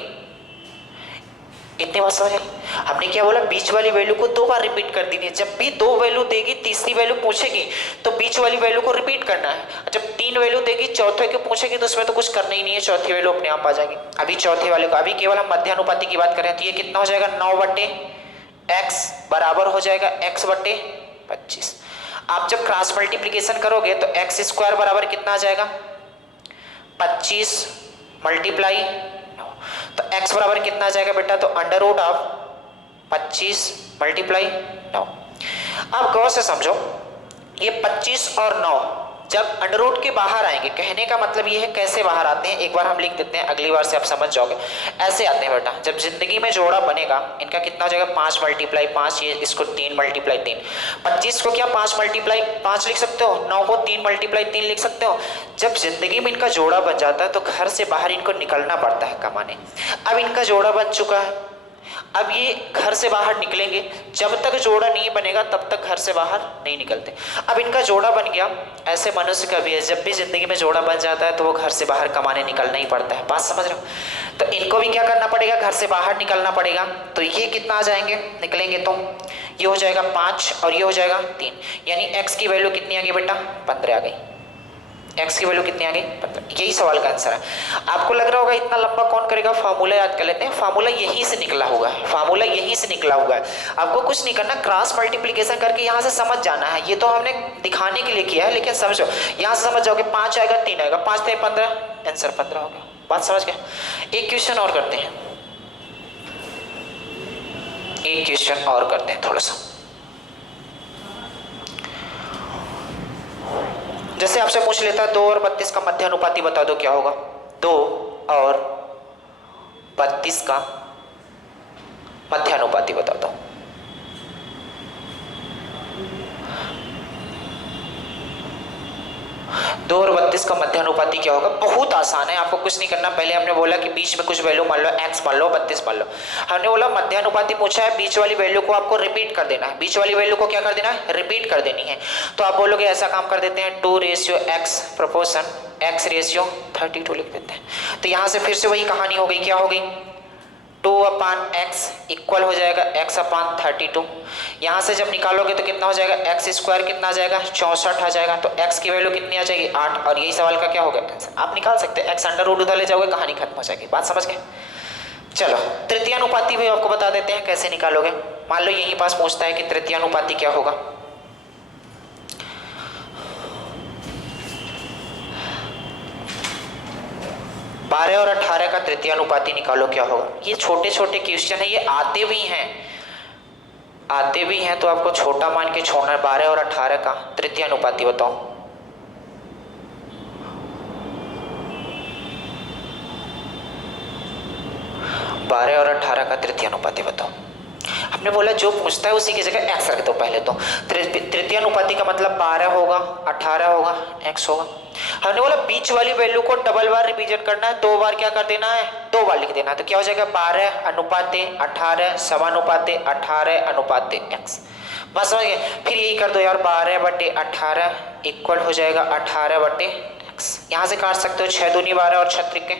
इतने बात समझ आई। हमने क्या बोला, बीच वाली वैल्यू को 2 बार रिपीट कर देनी है, जब भी 2 वैल्यू देगी तीसरी वैल्यू पूछेगी तो बीच वाली वैल्यू को रिपीट करना है, जब 3 वैल्यू देगी चौथे को पूछेगी तो उसमें तो कुछ करना ही नहीं है, चौथी वैल्यू अपने आप आ जाएगी। अभी चौथे वाले को, अभी केवल हम मध्यानुपाती की बात करें तो ये कितना हो जाएगा 9/x बराबर हो जाएगा x/25। आप जब क्रॉस मल्टीप्लीकेशन करोगे तो x स्क्वायर बराबर कितना आ जाएगा 25 मल्टीप्लाई, तो x बराबर कितना आ जाएगा बेटा, तो √25 मल्टीप्लाई 9। अब गौर से समझो, ये 25 और 9 जब अंडर के बाहर आएंगे, कहने का मतलब ये है कैसे बाहर आते हैं, एक बार हम लिख देते हैं, अगली बार से आप समझ जाओगे। ऐसे आते हैं बेटा, जब जिंदगी में जोड़ा बनेगा इनका कितना हो जाएगा 5 मल्टीप्लाई 5, ये इसको 3 मल्टीप्लाई 3, 25 को क्या 5 मल्टीप्लाई 5 लिख सकते हो, 9 को 3 मल्टीप्लाई 3 लिख सकते हो। जब जिंदगी में इनका जोड़ा बन जाता है तो घर से बाहर इनको निकलना पड़ता है कमाने। अब इनका जोड़ा बन चुका है, अब ये घर से बाहर निकलेंगे, जब तक जोड़ा नहीं बनेगा तब तक घर से बाहर नहीं निकलते। अब इनका जोड़ा बन गया, ऐसे मनुष्य का भी है, जब भी जिंदगी में जोड़ा बन जाता है तो वो घर से बाहर कमाने निकलना ही पड़ता है, बात समझ रहे हो। तो इनको भी क्या करना पड़ेगा, घर से बाहर निकलना पड़ेगा। तो ये कितना आ जाएंगे, निकलेंगे तो ये हो जाएगा 5 और ये हो जाएगा 3, यानी x की वैल्यू कितनी आ गई बेटा 15 आ गई, x की वैल्यू कितनी आ गई 15। यही सवाल का आंसर है। आपको लग रहा होगा इतना लंबा कौन करेगा, फार्मूला याद कर लेते हैं, फार्मूला यहीं से निकला हुआ है, फार्मूला यहीं से निकला हुआ है। आपको कुछ नहीं करना, क्रॉस मल्टीप्लिकेशन करके यहाँ से समझ जाना है, ये तो हमने दिखाने के लिए किया है, लेकिन समझो यहाँ से समझ जाओगे 5 आएगा 3 आएगा, 5 × 15 आंसर 15 हो गया, बात समझ गए। एक क्वेश्चन और करते हैं, एक क्वेश्चन और करते हैं थोड़ा सा। जैसे आपसे पूछ लेता है 2 और 32 का मध्यानुपाती बता दो क्या होगा, 2 और 32 का मध्यानुपाती बता दो। दो और 32 का मध्यानुपाती क्या होगा, बहुत आसान है, आपको कुछ नहीं करना। पहले हमने बोला कि बीच में कुछ वैल्यू मान लो, x मान लो 32 मान लो, हमने बोला मध्यानुपाती पूछा है, बीच वाली वैल्यू को आपको रिपीट कर देना है, बीच वाली वैल्यू को क्या कर देना है, रिपीट कर देनी है। तो आप बोलोगे ऐसा काम कर देते हैं 2/x प्रोपोर्शन x रेशियो 32 लिख देते हैं। तो यहाँ से फिर से वही कहानी हो गई, क्या हो गई 2/x इक्वल हो जाएगा x/32। यहाँ से जब निकालोगे तो कितना हो जाएगा, x स्क्वायर कितना आ जाएगा 64 आ जाएगा, तो x की वैल्यू कितनी आ जाएगी 8, और यही सवाल का क्या होगा आंसर। आप निकाल सकते हैं, x अंडर रूट उधर ले जाओगे कहानी खत्म हो जाएगी, बात समझ गए। चलो तृतीयानुपाती भी आपको बता देते हैं कैसे निकालोगे। मान लो यहीं पास पूछता है कि तृतीयानुपाती क्या होगा, बारह और 18 का तृतीयानुपाती निकालो क्या होगा। ये छोटे छोटे क्वेश्चन है, ये आते भी हैं, तो आपको छोटा मान के छोड़ना है। 12 और 18 का तृतीयानुपाती बताओ। बारह और 18 का तृतीयानुपाती बताओ। हमने बोला जो पूछता है उसी की जगह एक्स रख दो पहले तो। तृतीय अनुपाति का मतलब 12 होगा, 18 होगा, एक्स होगा। हमने बोला बीच वाली वैल्यू को डबल बार रिप्रेजेंट करना है, 2 बार क्या कर देना है, 2 बार लिख देना है। तो क्या हो जाएगा 12 अनुपाते 18 समानुपाते 18 अनुपाते एक्स। बस समझ गए। फिर यही कर दो यार, 12/18 इक्वल हो जाएगा 18/x। यहाँ से काट सकते हो 6 दूनी 12 और 6 त्रिके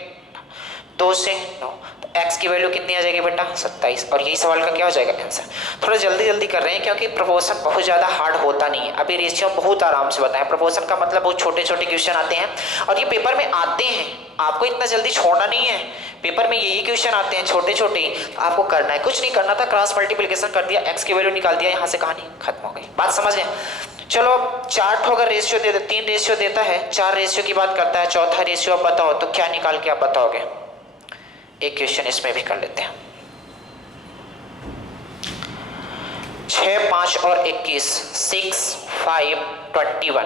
2 से 9। तो x की वैल्यू कितनी आ जाएगी बेटा 27। और यही सवाल का क्या हो जाएगा आंसर। थोड़ा जल्दी जल्दी कर रहे हैं क्योंकि प्रोपोर्शन बहुत ज़्यादा हार्ड होता नहीं है। अभी रेशियो बहुत आराम से बताएं। प्रोपोर्शन का मतलब बहुत छोटे छोटे क्वेश्चन आते हैं और ये पेपर में आते हैं, आपको इतना जल्दी छोड़ना नहीं है। पेपर में यही क्वेश्चन आते हैं छोटे छोटे, आपको करना है कुछ नहीं करना था, क्रॉस मल्टीप्लिकेशन कर दिया, x की वैल्यू निकाल दिया, यहाँ से कहानी खत्म हो गई। बात समझ गए। चलो चार्ट अगर रेशियो दे 3 रेशियो देता है, 4 रेशियो की बात करता है, चौथा रेशियो आप बताओ तो क्या निकाल के आप बताओगे। एक क्वेश्चन इसमें भी कर लेते हैं। 6, 5 और 21 6, 5, 21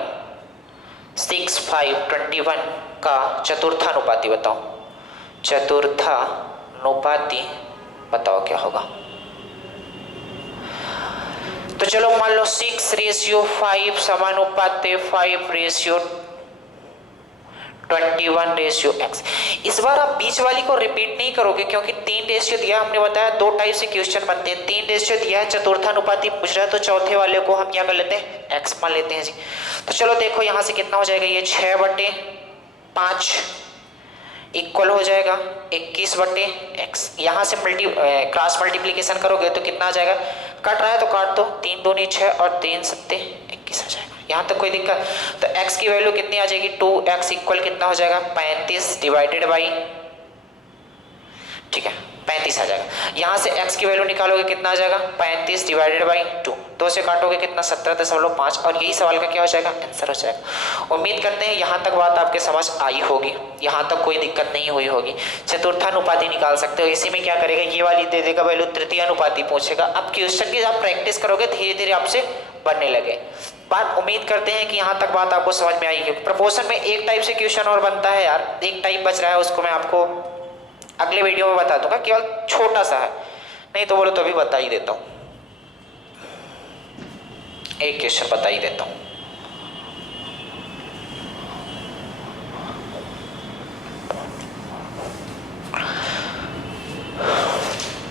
6, 5, 21 का चतुर्थानुपाती बताओ। चतुर्थानुपाती बताओ क्या होगा। तो चलो मान लो 6/5 समानुपाते 5/21 इस बार आप बीच वाली को रिपीट नहीं करोगे क्योंकि 3 रेशियो दिया, हमने बताया 2 टाइप से क्वेश्चन बनते हैं। 3 रेशियो दिया है, चतुर्थानुपाती पूछ रहा है, तो चौथे वाले को हम क्या कर लेते हैं एक्स मान लेते हैं जी। तो चलो देखो यहाँ से कितना हो जाएगा, ये 6/5 इक्वल हो जाएगा 21/x। यहाँ से क्रॉस मल्टीप्लीकेशन करोगे तो कितना आ जाएगा, कट रहा है तो काट दो, 3 दूनी 6 और 3 सत्ते 21 आ जाएगा। यहाँ तक कोई दिक्कत। तो x की वैल्यू कितनी आ जाएगी 2x इक्वल कितना हो जाएगा 35 डिवाइडेड बाई, ठीक है 35 आ जाएगा। यहाँ से x की वैल्यू निकालोगे कितना आ जाएगा 35 डिवाइडेड बाई 2, 2 से काटोगे कितना 17.5 और यही सवाल का क्या हो जाएगा आंसर हो जाएगा। उम्मीद करते हैं यहाँ तक बात आपके समझ आई होगी, यहाँ तक कोई दिक्कत नहीं हुई होगी। चतुर्थानुपाती निकाल सकते हो। इसी में क्या करेगा, ये वाली दे देगा वैल्यू, तृतीय अनुपाती पूछेगा। अब क्वेश्चन की आप प्रैक्टिस करोगे धीरे धीरे आपसे बनने लगे। बात उम्मीद करते हैं कि यहाँ तक बात आपको समझ में आई है। प्रपोर्शन में एक टाइप से क्वेश्चन और बनता है यार, एक टाइप बच रहा है, उसको मैं आपको अगले वीडियो में बता दूंगा, केवल छोटा सा है, नहीं तो बोलो तो अभी बता ही देता हूँ, एक क्वेश्चन बता ही देता हूँ।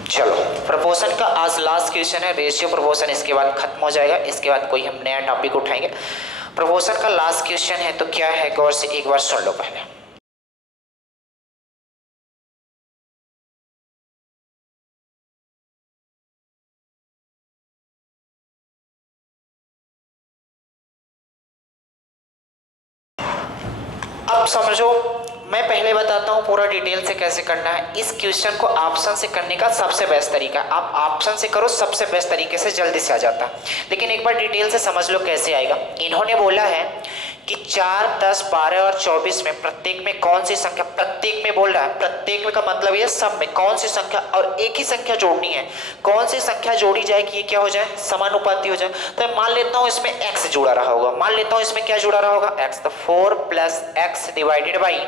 चलो प्रपोर्शन का आज लास्ट क्वेश्चन है, रेशियो प्रपोर्शन, इसके बाद खत्म हो जाएगा। इसके बाद कोई हम नया टॉपिक उठाएंगे। प्रपोर्शन का लास्ट क्वेश्चन है, तो क्या है गौर से एक बार सुन लो पहले। अब समझो, मैं पहले बताता हूँ पूरा डिटेल से कैसे करना है। इस क्वेश्चन को ऑप्शन से करने का सबसे बेस्ट तरीका, आप ऑप्शन से करो, सबसे बेस्ट तरीके से जल्दी से आ जाता। लेकिन एक बार डिटेल से समझ लो कैसे आएगा। इन्होंने बोला है कि 4, 10, 12 और 24 में प्रत्येक में कौन सी संख्या, प्रत्येक में बोल रहा है, प्रत्येक में का मतलब ये सब में कौन सी संख्या, और एक ही संख्या जोड़नी है, कौन सी संख्या जोड़ी जाए कि ये क्या हो जाए समानुपाती हो जाए। तो मैं मान लेता हूँ इसमें x जुड़ा रहा होगा, मान लेता हूँ इसमें क्या जुड़ा रहा होगा x, तो 4 + x divided by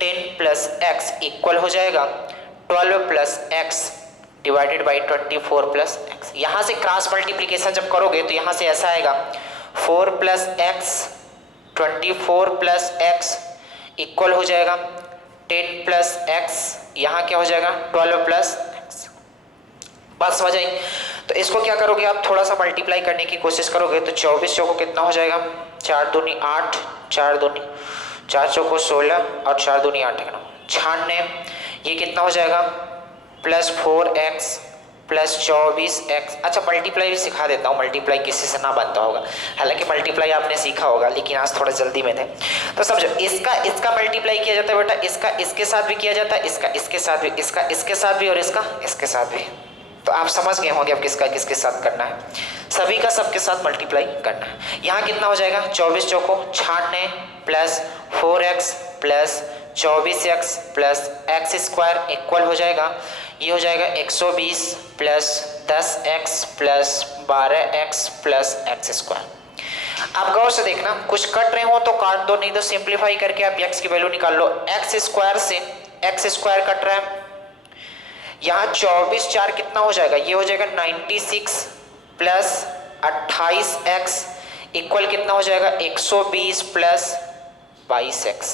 10 + x equal हो जाएगा 12 + x डिवाइडेड बाई 24 + x। यहाँ से क्रॉस मल्टीप्लीकेशन जब करोगे तो यहाँ से ऐसा आएगा 4 + x 24 + x इक्वल हो जाएगा 10 + x, यहाँ क्या हो जाएगा 12 + x। बात समझ आई। तो इसको क्या करोगे आप, थोड़ा सा मल्टीप्लाई करने की कोशिश करोगे तो 24 चौको कितना हो जाएगा 4 दूनी 8, 4 दूनी 4 चौको 16 और 4 दूनी 8 है ना 96, ये कितना हो जाएगा +4x +24x। अच्छा मल्टीप्लाई भी सिखा देता हूँ, मल्टीप्लाई किसी से ना बनता होगा, हालांकि मल्टीप्लाई आपने सीखा होगा लेकिन आज थोड़ा जल्दी में थे। तो समझो, इसका मल्टीप्लाई किया जाता है बेटा, इसका इसके साथ भी किया जाता है, इसका इसके साथ भी, इसका इसके साथ भी और इसका इसके साथ भी। तो आप समझ गए होंगे अब किसका किसके साथ करना है, सभी का सबके साथ मल्टीप्लाई करना है। यहाँ कितना हो जाएगा 24 चौको 96 +4x +24x +x² इक्वल हो जाएगा, ये हो जाएगा 120 +10x +12x +x²। आप गौर से देखना, कुछ कट रहे हो तो काट दो, नहीं तो सिंप्लीफाई करके आप x की वैल्यू निकाल लो। x² से x² कट रहा है, यहाँ 24 4 कितना हो जाएगा, ये हो जाएगा 96 प्लस 28x इक्वल कितना हो जाएगा 120 प्लस 22x।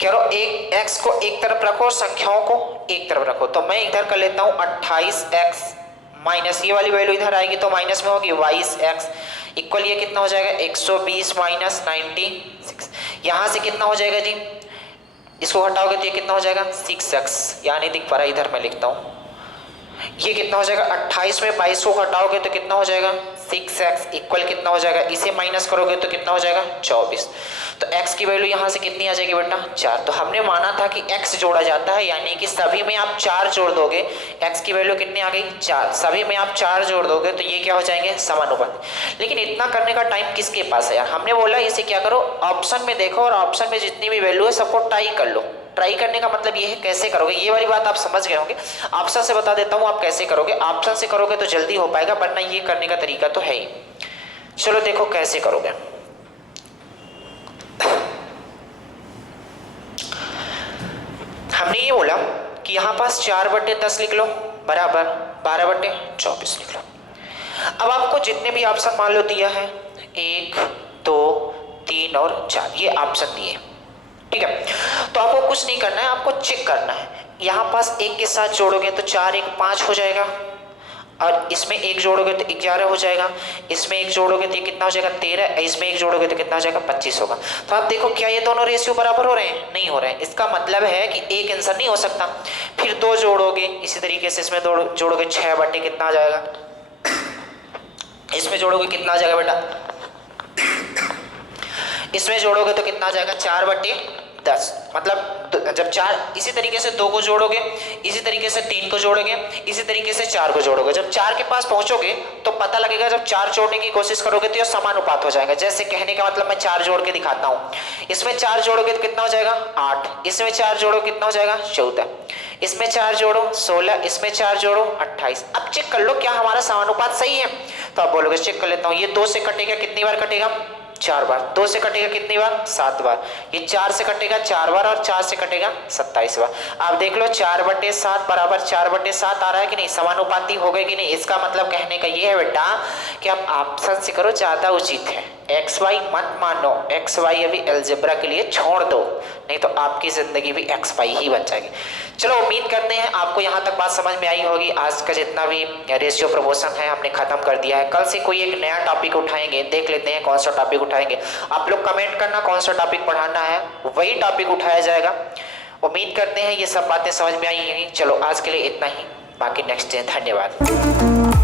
कह रहा हूं एक x को एक तरफ रखो और संख्याओं को एक तरफ रखो, तो मैं इधर कर लेता हूं 28x माइनस ये वाली वैल्यू इधर आएगी तो माइनस में होगी 22x इक्वल ये कितना हो जाएगा 120 माइनस 96। यहां से कितना हो जाएगा जी, इसको हटाओगे तो ये कितना हो जाएगा 6x, यानी दिख पा रहा है इधर मैं लिखता हूं, ये कितना हो जाएगा 28 में 22 को हटाओगे तो कितना हो जाएगा 6x इक्वल कितना हो जाएगा, इसे माइनस करोगे तो कितना हो जाएगा 24। तो x की वैल्यू यहाँ से कितनी आ जाएगी बेटा 4। तो हमने माना था कि x जोड़ा जाता है, यानी कि सभी में आप 4 जोड़ दोगे, x की वैल्यू कितनी आ गई 4, सभी में आप 4 जोड़ दोगे तो ये क्या हो जाएंगे समानुपाती। लेकिन इतना करने का टाइम किसके पास है यार, हमने बोला इसे क्या करो ऑप्शन में देखो और ऑप्शन में जितनी भी वैल्यू है सबको टाई कर लो। ट्राई करने का मतलब ये है कैसे करोगे, ये वाली बात आप समझ गए होंगे। ऑप्शन से बता देता हूँ आप कैसे करोगे, ऑप्शन से करोगे तो जल्दी हो पाएगा, वरना ये करने का तरीका तो है ही। चलो देखो कैसे करोगे। हमने ये बोला कि यहां पास 4/10 लिख लो बराबर 12/24 लिख लो। अब आपको जितने भी ऑप्शन मान लो दिया है 1 2 3 और 4 ये ऑप्शन दिए, ठीक है। तो आपको कुछ नहीं करना है, आपको चेक करना है। यहाँ पास 1 के साथ जोड़ोगे तो 4 1 5 हो जाएगा, और इसमें 1 जोड़ोगे तो 11 हो जाएगा, इसमें 1 जोड़ोगे तो कितना हो जाएगा 13, इसमें 1 जोड़ोगे तो कितना हो जाएगा 25 होगा। तो आप देखो क्या ये दोनों रेशियो बराबर हो रहे हैं, नहीं हो रहे हैं। इसका मतलब है कि एक आंसर नहीं हो सकता। फिर 2 जोड़ोगे, इसी तरीके से इसमें जोड़ोगे 6 कितना आ जाएगा, इसमें जोड़ोगे कितना आ जाएगा बेटा, इसमें जोड़ोगे तो कितना आ जाएगा 4/10। मतलब जब 4 इसी तरीके से 2 को जोड़ोगे, इसी तरीके से 3 को जोड़ोगे, इसी तरीके से 4 को जोड़ोगे, जब 4 के पास पहुंचोगे तो पता लगेगा, जब 4 जोड़ने की कोशिश करोगे तो ये समानुपात हो जाएगा। जैसे कहने का मतलब मैं 4 जोड़ के दिखाता हूं, इसमें 4 जोड़ोगे तो कितना हो जाएगा 8, इसमें 4 जोड़ो कितना हो जाएगा 14, इसमें 4 जोड़ो 16, इसमें 4 जोड़ो 28। अब चेक कर लो क्या हमारा समानुपात सही है। तो आप बोलोगे चेक कर लेता हूं, ये 2 से कटेगा कितनी बार कटेगा 4 बार, 2 से कटेगा कितनी बार 7 बार, ये 4 से कटेगा 4 बार और 4 से कटेगा 27 बार। आप देख लो 4/7 बराबर 4/7 आ रहा है कि नहीं, समानुपाती हो गए कि नहीं। इसका मतलब कहने का ये है बेटा कि आप ऑप्शन से करो, ज्यादा उचित है। एक्स वाई मत मानो, एक्स वाई अभी अलजेब्रा के लिए छोड़ दो, नहीं तो आपकी जिंदगी भी एक्स वाई ही बन जाएगी। चलो उम्मीद करते हैं आपको यहाँ तक बात समझ में आई होगी। आज का जितना भी रेशियो प्रपोर्शन है हमने खत्म कर दिया है। कल से कोई एक नया टॉपिक उठाएंगे, देख लेते हैं कौन सा टॉपिक उठाएंगे। आप लोग कमेंट करना कौन सा टॉपिक पढ़ाना है, वही टॉपिक उठाया जाएगा। उम्मीद करते हैं ये सब बातें समझ में आई होंगी। चलो आज के लिए इतना ही, बाकी नेक्स्ट डे। धन्यवाद।